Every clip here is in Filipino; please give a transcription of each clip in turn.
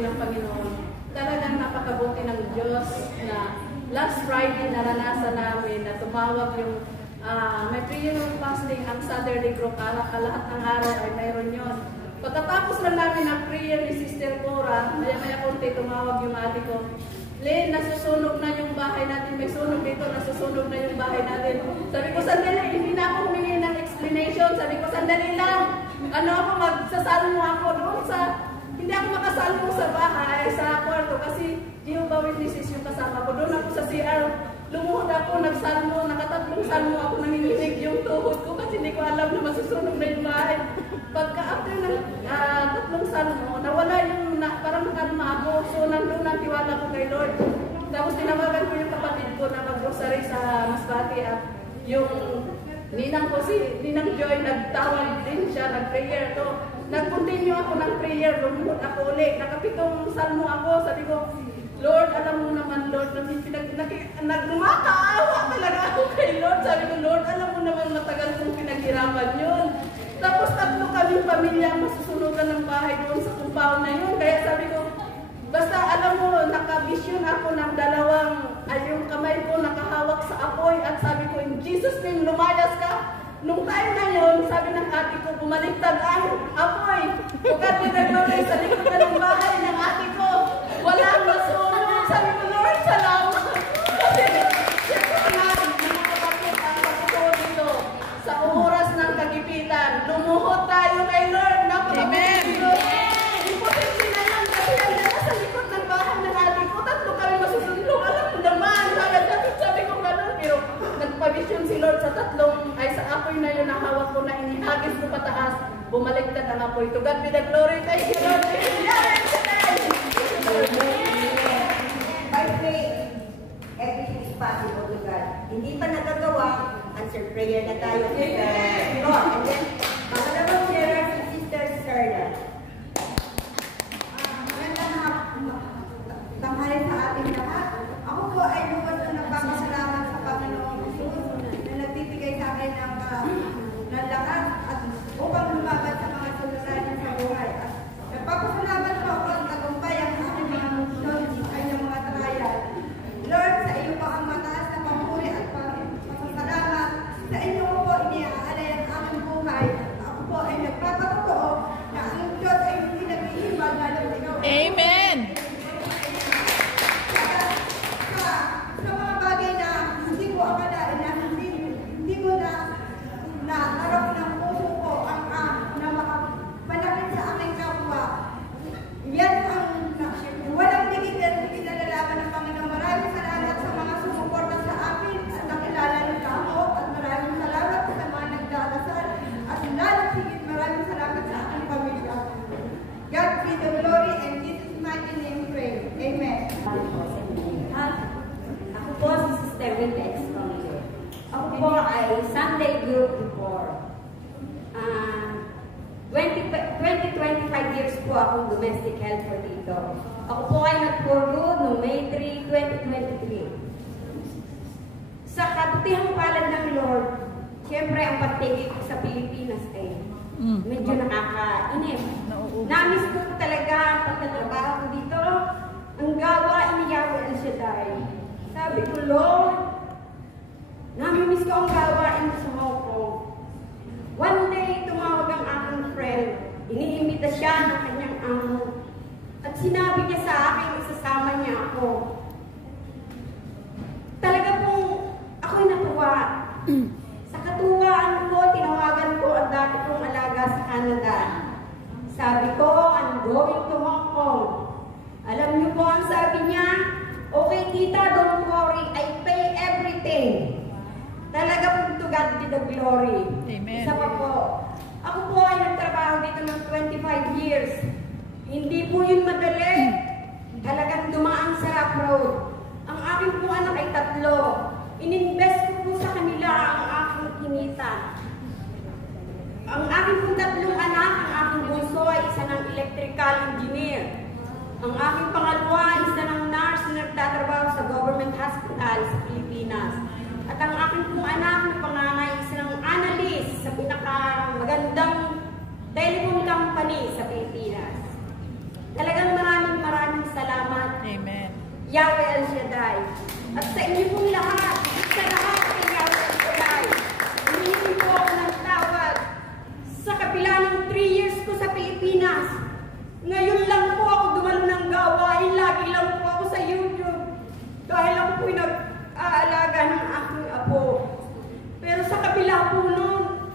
ng Panginoon. Talagang napakabuti ng Diyos na last Friday naranasan namin na tumawag yung may prayer fasting ang Saturday group. Lahat ng araw ay mayroon yun. Pagkatapos lang namin ng prayer ni Sister Cora, maya-maya konti tumawag yung ate ko. Len, nasusunog na yung bahay natin. May sunog dito, nasusunog na yung bahay natin. Sabi ko, sandali, hindi na ako humingi ng explanation. Sabi ko, sandali lang. Ano ako, magsasalmo ako doon sa, hindi ako makasalmo sa bahay, sa kwarto, kasi Jehovah Witnesses yung kasama ko. Doon ako sa CR, lumuhod ako, nagsalmo, nakatatlong salmo ako, nanginginig yung tuhod ko kasi hindi ko alam na masusunog na yung bahay. Pagka after ng tatlong salmo, nawala yung, parang nakalma ako, so nandun ang tiwala ko kay Lord. Tapos tinawagan ko yung kapatid ko na mag-grocery sa Masbate at yung ninang ko, si Ninang Joy, nagtawag din siya, nag-prayer to. Nag-continue ako ng prayer, lumuhod ako ulit. Nakapitong salmo ako, sabi ko, Lord, alam mo naman, Lord, nagmakaawa talaga ako kay Lord. Sabi ko, Lord, alam mo naman matagal kong pinaghirapan yun. Tapos tatlo kaming pamilya masusunugan ng bahay doon sa compound na yun. Kaya sabi ko, basta alam mo, nakavision ako ng dalawang, yung kamay ko nakahawak sa apoy at sabi ko, in Jesus name, lumayas ka. Nung time na yun, sabi ng ate ko, bumaliktad ang apoy. Ugat ni Gregory sa likod na ng bahay ng ate ko. Walang masunog. Sabi ko, Lord, salamat. Kasi, siyempre nga, nakakapit ang pagkukuha dito sa oras ng kagipitan. Lumuhod tayo kay Lord. Amen. Imposible na yan kasi andyan sa likod ng bahay ng ate ko. Tatlo kami masusunod. Alam mo naman, sabi ko gano'n. Pero nagpa-vision si Lord sa tatlong, ay sa apoy na yun, nahawak ko na inihagis ko pataas. Bumaliktad ang apoy. To God be the glory. Thank you, Lord. By faith, everything is possible to God. Hindi pa nagagawa, answer prayer na tayo. And then, pangalawang prayer si Sister Serna. Magandang tanghali sa ating lahat. Ako po ay lubos na nagpapasalamat sa Panginoong Jesus na nagbibigay sa akin ng lakas at upang lumaban sa mga suliranin sa buhay. At nagpapasalamat po ako ang tagumpay ang aking mga misyon ay ng mga trial. Lord, sa iyo pa ang mataas na pamuri at pasasalamat. Sa inyo ko po iniaalay ang aking buhay. Ako po ay nagpapatotoo na ang Diyos ay hindi nag-iibag lalo ikaw. Amen! Sa mga bagay na hindi ko akalain na hindi ko na harap ng puso ko ang na makapanakit sa aking kapwa. Yan ang walang higit na lalaban ng Panginoon. Maraming salamat sa mga sumuporta sa akin at nakilala nila ako at maraming salamat sa mga nagdarasal at lalo higit maraming salamat sa aking pamilya. God be the glory and Jesus' mighty name pray. Amen. Ako po si Sister Rita Escamillo. Ako po ay Sunday group before. 25 years po akong domestic helper dito. Ako po ay nag-forgo noong May 3, 2023. Sa kabutihang palad ng Lord, siyempre ang pagtigil ko sa Pilipinas ay medyo nakakainip. Namiss ko talaga ang pagtatrabaho ko dito. Ang gawa, iniyawa na siya dahil. Sabi ko, Lord, namimiss ko ang gawain sa Hong Kong. One day, tumawag ang aking friend. Iniimbita siya ng kanyang amo. At sinabi niya sa akin, isasama niya ako. Talaga pong ako'y natuwa. Sa katuwaan ko, tinawagan ko ang dati kong alaga sa Canada. Sabi ko, I'm going to Hong Kong. Alam niyo po ang sabi niya, okay tita, don't worry, I pay everything. Talaga po to God be the glory. Amen. Isa pa po, ako po ay nagtrabaho dito ng 25 years. Hindi po yun madali. Talagang dumaan sa rough road. Ang aking po anak ay 3. Ininvest ko po sa kanila ang aking kinita. Ang aking po 3 anak, ang aking bunso ay isa ng electrical engineer. Ang aking pangalawa, isa ng nurse na nagtatrabaho sa government hospital sa Pilipinas. At ang aking pong anak na panganay, isa ng analyst sa pinakamagandang telecom company sa Pilipinas. Talagang maraming Yahweh El Shaddai. At sa inyo pong lahat, sa lahat kay Yahweh El Shaddai, humingi po ako ng tawad sa kabila ng 3 years ko sa Pilipinas. Ngayon lang po ako dumalo ng gawain, lagi lang po ako sa YouTube dahil ako po'y nag-aalaga ng aking apo. Pero sa kabila po nun,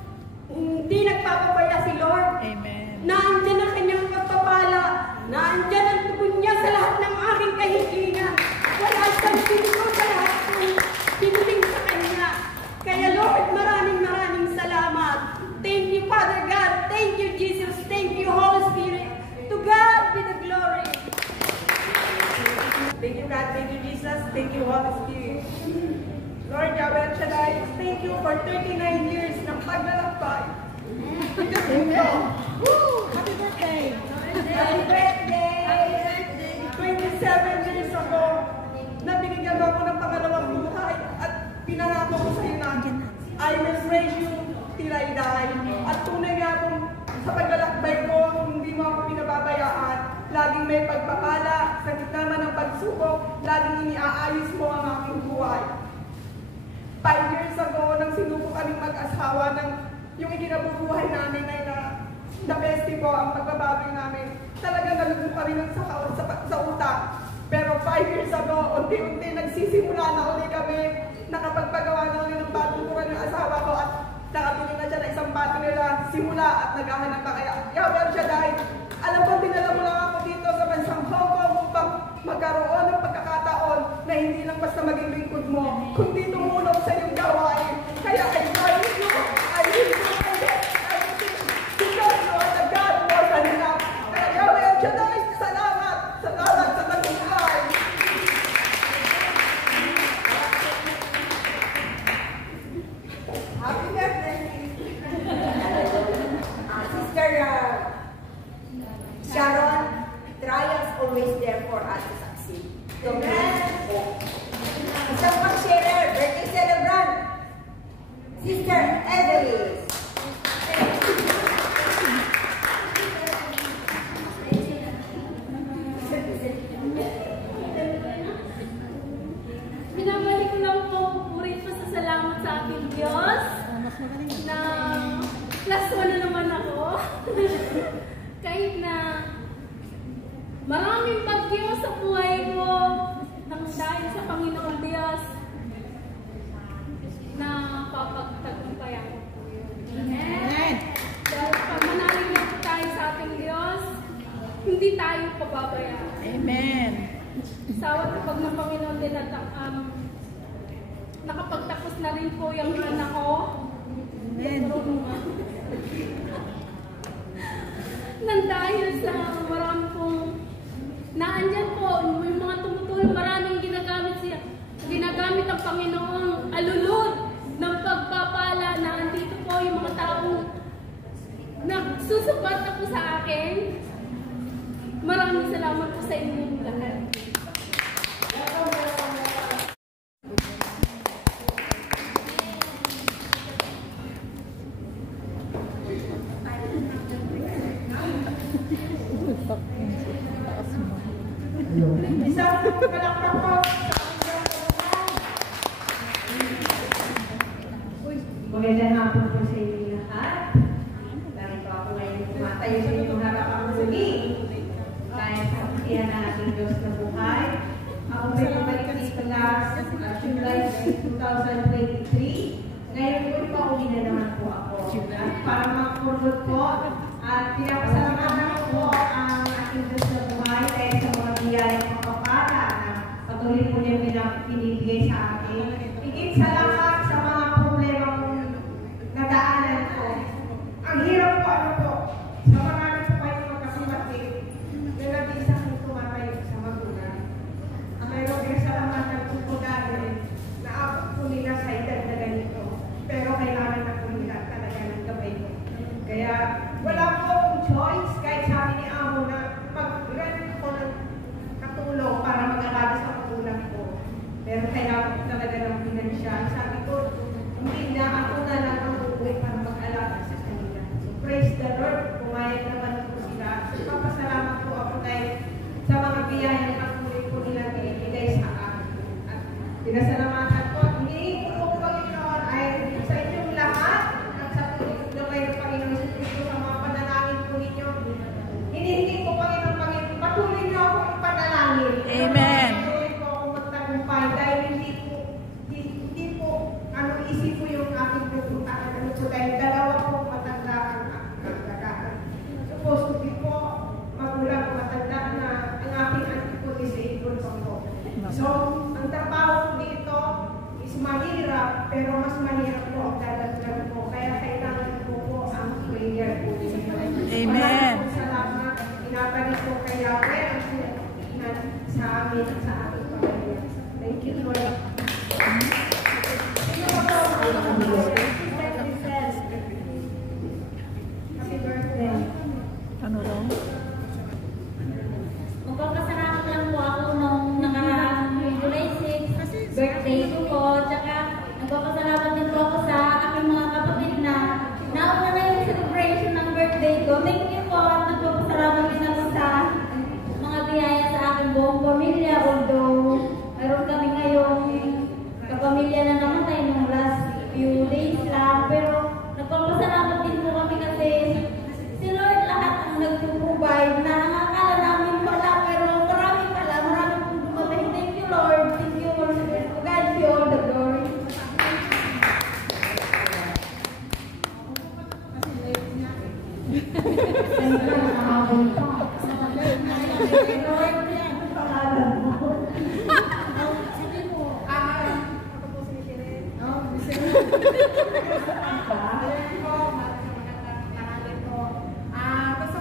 hindi nagpapabaya si Lord. Amen. Naandyan ang kanyang pagpapala. Naandyan ang tugon niya sa lahat ng aking kahilingan. Wala siyang sinito sa lahat ng hiniling sa kanya. Kaya Lord, maraming salamat. Thank you, Father God. Thank you, Jesus. Thank you, Holy Spirit. To God be the glory. Thank you, God. Thank you, Jesus. Thank you, Holy Spirit. Lord Yahweh El Shaddai, thank you for 39 years ng paglalakbay. Thank you. Woo! Happy birthday! Happy birthday! 27 years ago, na binigyan ako ng pangalawang buhay at pinangako ko sa iyo na I will praise you till I die. At tunay nga akong sa paglalakbay ko, hindi mo ako pinababayaan. Laging may pagpapala, sa gitna man ng pagsubok, laging iniaayos mo ang aking buhay. 5 years ago, nang sinuko kaming mag-asawa ng yung ikinabubuhay namin ay na the best po ang pagbabago namin. Talagang nalugod kami ng sa utang. Pero 5 years ago, unti-unti nagsisimula na uli kami. Nakapagpagawa na uli ng bagong buwan ng asawa ko at nakabili na siya ng isang bato nila simula at naghahanap na kaya. Yahweh El Shaddai, alam ko dinala mo lang ako dito sa bansang Hong Kong upang magkaroon ng pagkakataon na hindi lang basta maging lingkod mo, kundi tumulong sa iyong gawain. Kaya I praise you, I give you everything, because you are the God more than enough. Kaya Yahweh El Shaddai, salamat sa tagumpay. Happy birthday! Sister Sharon, trials always there for us to succeed. Congrats! Isang pag-share, birthday celebrant, Sister Evelyn. Binabalik ko lang po, puri po sa salamat sa aking Diyos na plus 1 na naman ako. Kahit na maraming bagyo sa buhay ko, nang dahil sa Panginoon Diyos, na papagtagumpayan ko po yun. Amen! Dahil pag manalig lang po tayo sa ating Diyos, hindi tayo pababayaan. Amen. Sa pag ng Panginoon din at nakapagtapos na rin po yung anak ko. Amen. Nang dahil sa marami pong naandyan po, yung mga tumutulong, maraming ginagamit ang Panginoong alulod ng pagpapala na andito po yung mga taong nagsusupport na po sa akin. Maraming salamat po sa inyong lahat. Isang palakpak po. Magandang hapon po sa inyo lahat. Narito ako ngayon tumatayo sa inyong harapan muli. Dahil sa kasiyahan ng ating Diyos na buhay. Ako may bumalik dito last July 2023. Ngayon po ako ginanaman po ako. At para mag-forward po at pinapasalamatan ko po ang ating Diyos na buhay dahil sa mga biyayang kapapala na patuloy po niya pinibigay sa akin. Higit sa lahat sa mga problema kong nadaanan ko. Ang hirap po sa marami po kayong magkakapatid na nag-isa kong tumatayo sa magulang. Ang mayroong pinasalamatan ko po dahil na abot po nila sa edad na ganito. Pero kailangan na po nila talaga ng gabay ko. Kaya wala po akong choice kahit sabi ni Amo na mag-rent ko ng katulong para mag-alaga sa magulang ko. Pero kailangan ko talaga ng financial. Sabi ko, hindi na ako na lang ang uuwi para mag-alaga sa kanila. So praise the Lord, pumayag naman po sila. Papasalamat po ako dahil sa mga biyayang patuloy po nila binibigay Gusto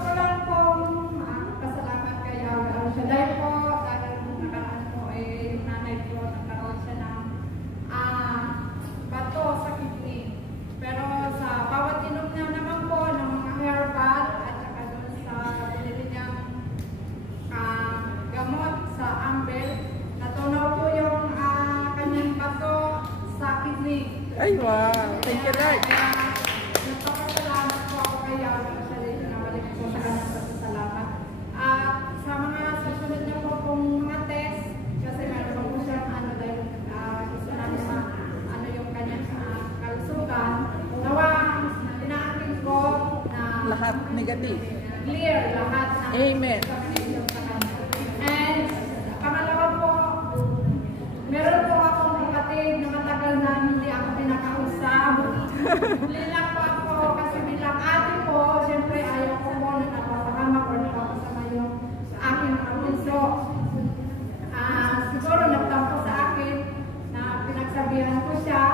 ko lang pong pasalamat kayo. Dahil po, dahil nakaraan po yung nanay ko, nagkaroon siya ng bato sa kidney. Pero sa bawat inom niya naman po ng mga herbal at saka doon sa binili niyang gamot sa Ambel, natunaw po yung kanyang bato sa kidney. Ay, wow. Thank you, Lord. Nagpapasalamat po ako kayo. Actually, pinabalik po sa kanyang pasasalamat. At sa mga susunod niya po pong mga test, kasi meron po siyang dahil gusto namin yung kanyang kalusugan. Nawa, inaatin ko na Lahat negative. clear lahat ng Amen. examination sa kanya. And pangalawa po, meron po akong kapatid na matagal na hindi ako pinakausap. Lilang po ako kasi bilang ate po, siyempre ayaw ko po na napapahamak o napapasama yung aking bunso. Siguro nagtampo sa akin na pinagsabihan ko siya.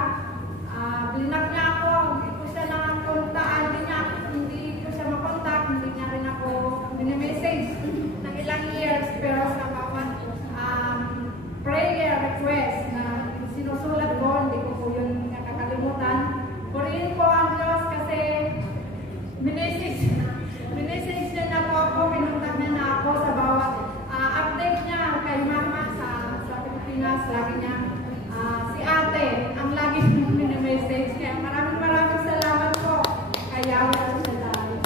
Blinak niya ako, hindi ko siya nakakontaan, hindi ko siya makontak, hindi niya rin ako minimessage ng ilang years, pero sa bawat prayer request na sinusulat ko, hindi ko po yun nakakalimutan. Purihin po ang Diyos kasi minessage niya na po ako, pinuntak niya na ako sa bawat update niya kay mama sa Pilipinas. Lagi niya, si ate, ang lagi niyang minimessage niya. Maraming salamat po. Kaya wala siya dahil.